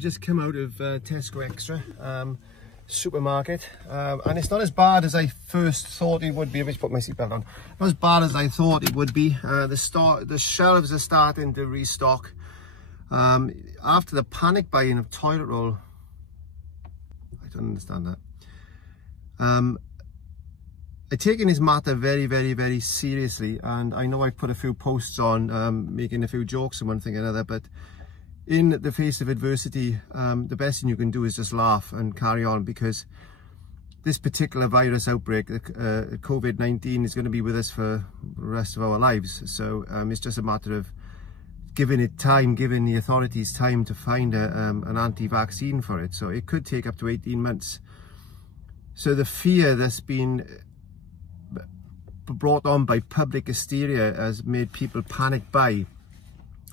We just come out of Tesco Extra supermarket, and it's not as bad as I first thought it would be. Let me just put my seatbelt on. Not as bad as I thought it would be. The shelves are starting to restock after the panic buying of toilet roll. I don't understand that. I'm taking this matter very, very, very seriously, and I know I put a few posts on making a few jokes and one thing or another, but in the face of adversity, the best thing you can do is just laugh and carry on, because this particular virus outbreak, COVID-19, is going to be with us for the rest of our lives. So it's just a matter of giving it time, giving the authorities time to find an anti-vaccine for it. So it could take up to 18 months. So the fear that's been brought on by public hysteria has made people panic buy.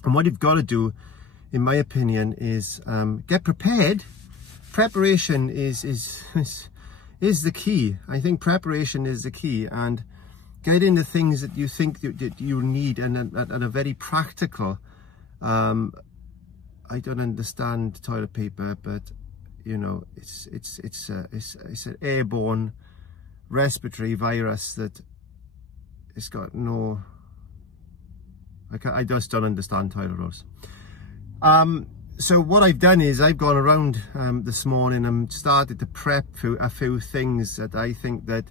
And what you've got to do, in my opinion, is get prepared. Preparation is the key. I think preparation is the key, and getting the things that you think that you need, and a very practical. I don't understand toilet paper, but you know, it's an airborne respiratory virus that it's got no. I just don't understand toilet rolls. So what I've done is I've gone around this morning and started to prep for a few things that I think that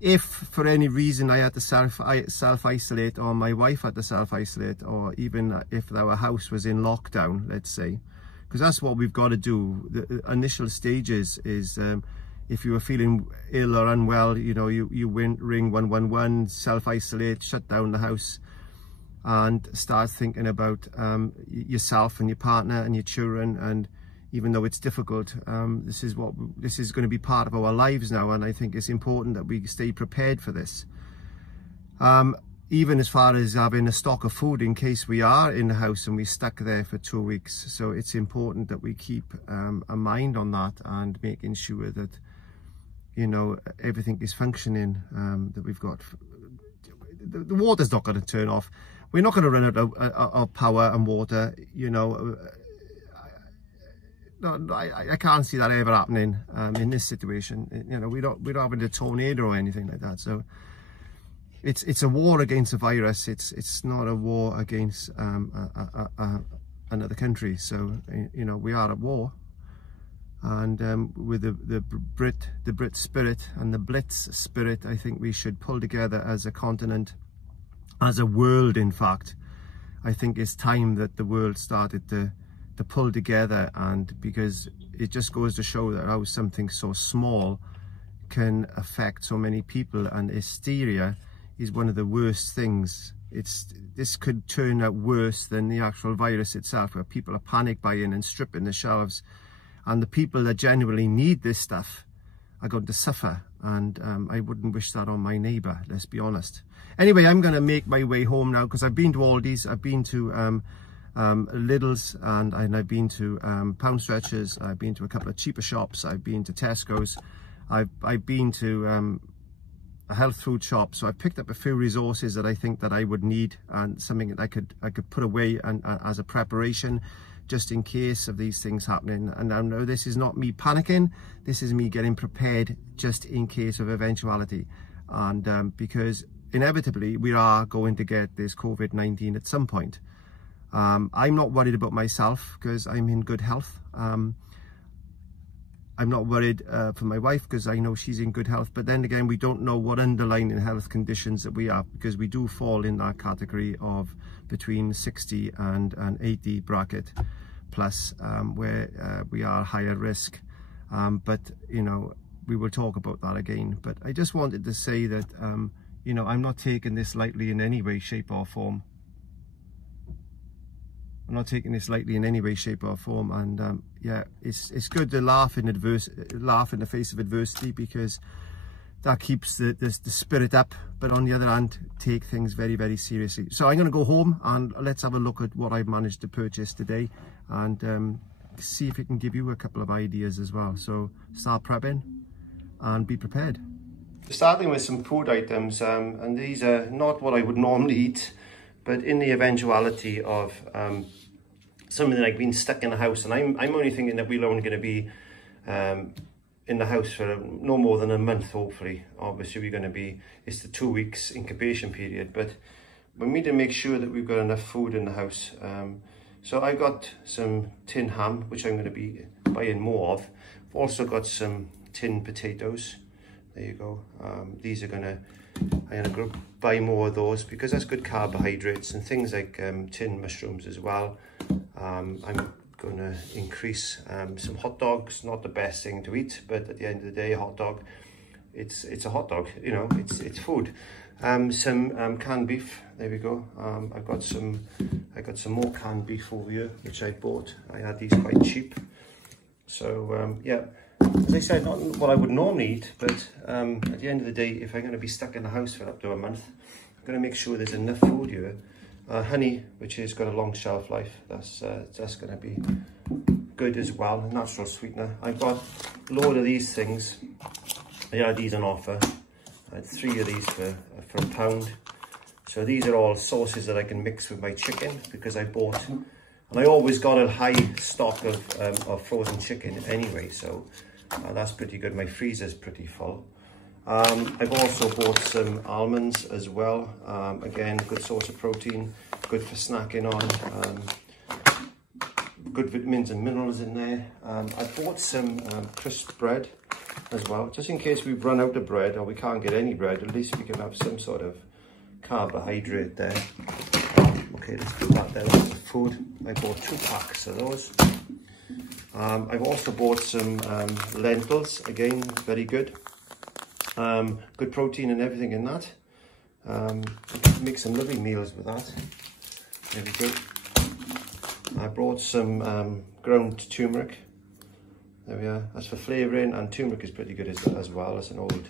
if for any reason I had to self-isolate, or my wife had to self-isolate, or even if our house was in lockdown, let's say, because that's what we've got to do. The initial stages is if you were feeling ill or unwell, you know, you ring 111, self-isolate, shut down the house, and start thinking about yourself and your partner and your children. And even though it's difficult, this is going to be part of our lives now, and I think it's important that we stay prepared for this. Even as far as having a stock of food in case we are in the house and we're stuck there for 2 weeks. So it's important that we keep a mind on that, and making sure that, you know, everything is functioning, that we've got. The water's not going to turn off. We're not going to run out of power and water, you know. I can't see that ever happening in this situation. You know, we're not having a tornado or anything like that. So it's a war against a virus. It's not a war against another country. So you know, we are at war, and with the Brit spirit and the Blitz spirit, I think we should pull together as a continent, as a world. In fact, I think it's time that the world started to pull together, and because it just goes to show that how something so small can affect so many people, and hysteria is one of the worst things. This could turn out worse than the actual virus itself, where people are panic buying and stripping the shelves, and the people that genuinely need this stuff are going to suffer. And I wouldn't wish that on my neighbour, let's be honest. Anyway, I'm going to make my way home now, because I've been to Aldi's, I've been to Lidl's, and I've been to Pound Stretchers, I've been to a couple of cheaper shops, I've been to Tesco's, I've been to a health food shop. So I picked up a few resources that I think that I would need, and something that I could put away and as a preparation, just in case of these things happening. And I know this is not me panicking, this is me getting prepared just in case of eventuality. And because inevitably we are going to get this COVID-19 at some point. I'm not worried about myself because I'm in good health. I'm not worried for my wife because I know she's in good health. But then again, we don't know what underlying health conditions that we have, because we do fall in that category of between 60 and 80 bracket plus, where we are higher risk. But, you know, we will talk about that again. But I just wanted to say that, you know, I'm not taking this lightly in any way, shape or form. I'm not taking this lightly in any way, shape or form. And yeah, it's good to laugh in the face of adversity, because that keeps the spirit up. But on the other hand, take things very, very seriously. So I'm going to go home and let's have a look at what I've managed to purchase today, and see if it can give you a couple of ideas as well. So start prepping and be prepared. Starting with some food items, and these are not what I would normally eat, but in the eventuality of something like being stuck in the house, and I'm only thinking that we're only going to be in the house for no more than a month, hopefully. Obviously we're going to be, it's the 2 weeks incubation period, but we need to make sure that we've got enough food in the house. So I got some tin ham, which I'm going to be buying more of. I've also got some tin potatoes. There you go. I'm gonna buy more of those because that's good carbohydrates, and things like tin mushrooms as well. I'm gonna increase some hot dogs. Not the best thing to eat, but at the end of the day, a hot dog, it's a hot dog, you know, it's food. Some canned beef. There we go. I got some more canned beef over here, which I bought. I had these quite cheap. So yeah, as I said, not what I would normally eat, but at the end of the day, if I'm going to be stuck in the house for up to a month, I'm going to make sure there's enough food here. Honey, which has got a long shelf life, that's going to be good as well. A natural sweetener. I've got a load of these things. I had these on offer. I had 3 of these for £1. So these are all sauces that I can mix with my chicken, because I bought, and I always got a high stock of frozen chicken anyway, so that's pretty good. My freezer's pretty full. I've also bought some almonds as well. Again, good source of protein, good for snacking on. Good vitamins and minerals in there. I bought some crisp bread as well, just in case we run out of bread or we can't get any bread. At least we can have some sort of carbohydrate there. Okay, let's put that there. That's the food. I bought 2 packs of those. I've also bought some lentils. Again, very good. Good protein and everything in that. Make some lovely meals with that. There we go. I brought some ground turmeric. There we are. That's for flavouring, and turmeric is pretty good as well. It's an old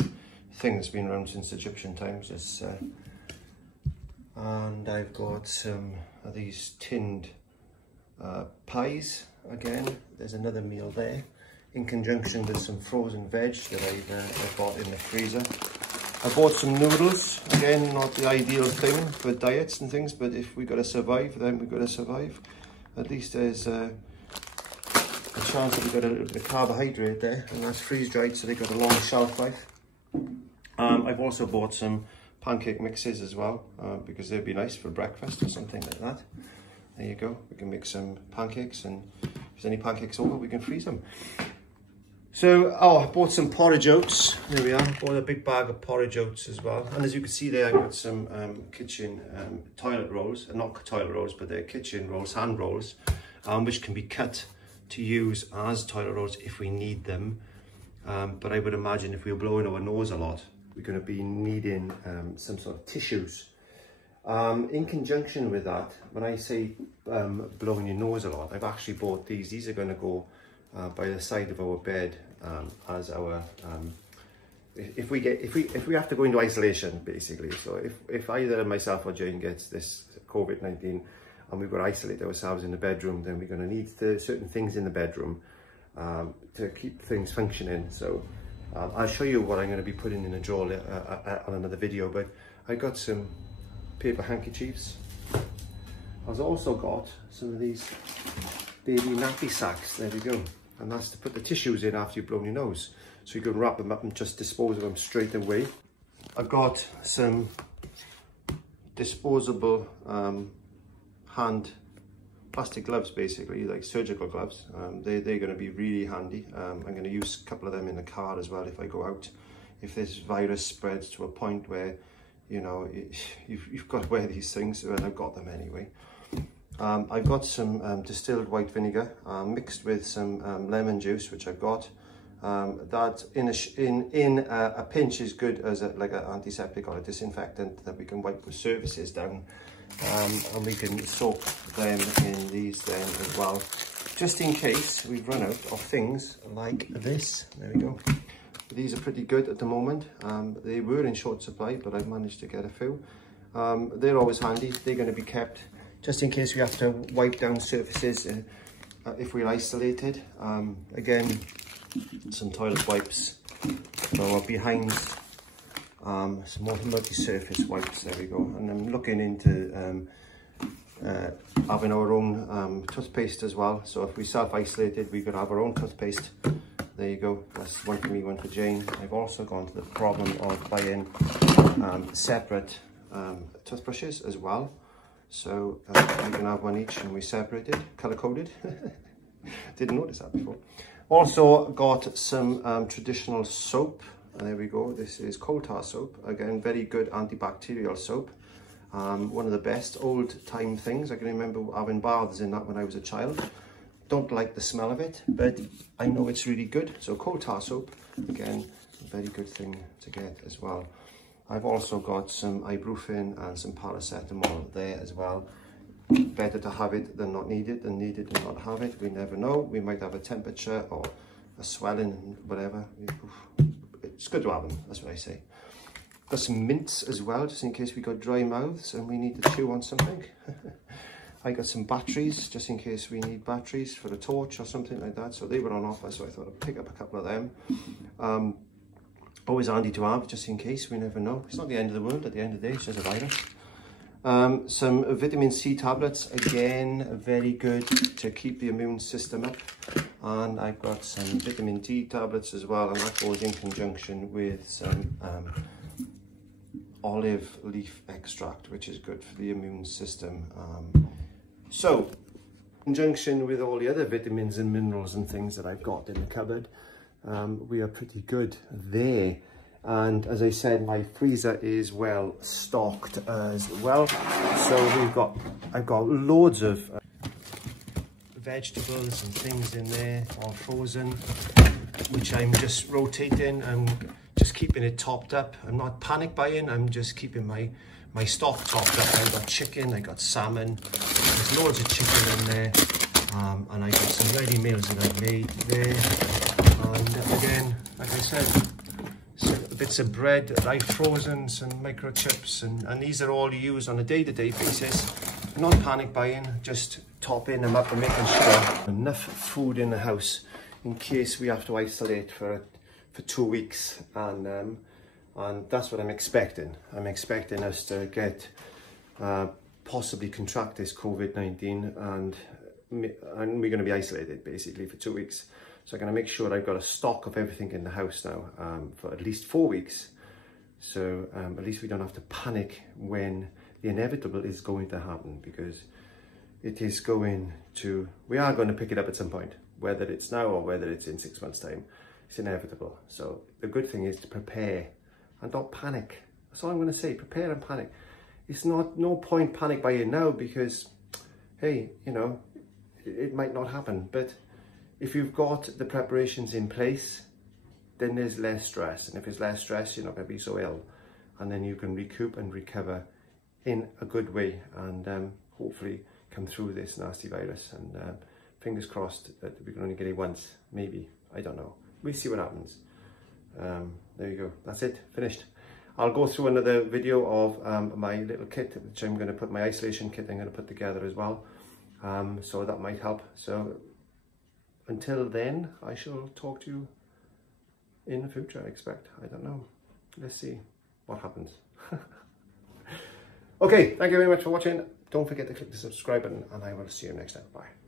thing that's been around since Egyptian times. And I've got some of these tinned pies. Again, there's another meal there, in conjunction with some frozen veg that I bought in the freezer. I bought some noodles. Again, not the ideal thing for diets and things, but if we got to survive, then we've got to survive. At least there's a chance that we've got a little bit of carbohydrate there, and that's freeze dried, so they've got a long shelf life. I've also bought some pancake mixes as well, because they'd be nice for breakfast or something like that. There you go. We can make some pancakes, and if there's any pancakes over, we can freeze them. So, I bought some porridge oats. There we are. Bought a big bag of porridge oats as well. And as you can see there, I've got some kitchen toilet rolls. Not toilet rolls, but they're kitchen rolls, hand rolls, which can be cut to use as toilet rolls if we need them. But I would imagine if we were blowing our nose a lot, we're going to be needing some sort of tissues. In conjunction with that, when I say blowing your nose a lot, I've actually bought these. These are going to go by the side of our bed as our if we have to go into isolation, basically. So if either myself or Jane gets this COVID-19 and we've got to isolate ourselves in the bedroom, then we're going to need certain things in the bedroom to keep things functioning. So I'll show you what I'm going to be putting in a drawer on another video, but I got some paper handkerchiefs. I've also got some of these baby nappy sacks. There we go. And that's to put the tissues in after you've blown your nose. So you can wrap them up and just dispose of them straight away. I've got some disposable plastic gloves, basically, like surgical gloves. They're going to be really handy. I'm going to use a couple of them in the car as well if I go out. If this virus spreads to a point where, you know, you've got to wear these things, and I've got them anyway. I've got some distilled white vinegar mixed with some lemon juice, which I've got. That in a pinch is good as like an antiseptic or a disinfectant that we can wipe the surfaces down, and we can soak them in these then as well, just in case we've run out of things like this. There we go. These are pretty good at the moment. They were in short supply, but I've managed to get a few. They're always handy. They're going to be kept just in case we have to wipe down surfaces if we're isolated. Again, some toilet wipes for behind, some more multi-surface wipes. There we go. And I'm looking into having our own toothpaste as well. So if we self-isolated, we could have our own toothpaste. There you go, that's one for me, one for Jane. I've also gone to the problem of buying separate toothbrushes as well. So we can have one each, and we separated, color-coded. Didn't notice that before. Also got some traditional soap. And there we go, this is coal tar soap. Again, very good antibacterial soap. One of the best old time things. I can remember having baths in that when I was a child. Don't like the smell of it, but I know it's really good. So coal tar soap, again, a very good thing to get as well. I've also got some ibuprofen and some paracetamol there as well. Better to have it than not need it, than need it and not have it. We never know. We might have a temperature or a swelling, whatever. It's good to have them, that's what I say. Got some mints as well, just in case we got dry mouths and we need to chew on something. I got some batteries, just in case we need batteries for a torch or something like that. So they were on offer, so I thought I'd pick up a couple of them. Always handy to have, just in case, we never know. It's not the end of the world at the end of the day, it's just a virus. Some vitamin C tablets, again, very good to keep the immune system up. And I've got some vitamin D tablets as well, and that goes in conjunction with some olive leaf extract, which is good for the immune system. So, in conjunction with all the other vitamins and minerals and things that I've got in the cupboard, we are pretty good there. And as I said, my freezer is well stocked as well. So I've got loads of vegetables and things in there, all frozen, which I'm just rotating. I'm just keeping it topped up. I'm not panic buying, I'm just keeping my stock topped up. I got chicken, I got salmon, there's loads of chicken in there, and I got some ready meals that I've made there. And again, like I said, bits of bread that I've frozen, some microchips, and these are all used on a day-to-day basis. Not panic buying, just topping them up and making sure enough food in the house in case we have to isolate for 2 weeks, and that's what I'm expecting. I'm expecting us to get possibly contract this COVID-19, and we're going to be isolated basically for 2 weeks. So I'm going to make sure I've got a stock of everything in the house now for at least 4 weeks. So at least we don't have to panic when the inevitable is going to happen, because it is going to, we are going to pick it up at some point, whether it's now or whether it's in 6 months' time. It's inevitable. So the good thing is to prepare and don't panic. That's all I'm going to say, prepare and panic. It's no point panic buying now, because, hey, you know, it might not happen. But if you've got the preparations in place, then there's less stress. And if there's less stress, you're not going to be so ill. And then you can recoup and recover in a good way, and hopefully come through this nasty virus. And fingers crossed that we can only get it once, maybe. I don't know. We'll see what happens. There you go. That's it. Finished. I'll go through another video of my little kit, which I'm going to put, my isolation kit I'm going to put together as well. So that might help. So until then, I shall talk to you in the future, I expect. I don't know. Let's see what happens. Okay, thank you very much for watching. Don't forget to click the subscribe button, and I will see you next time. Bye.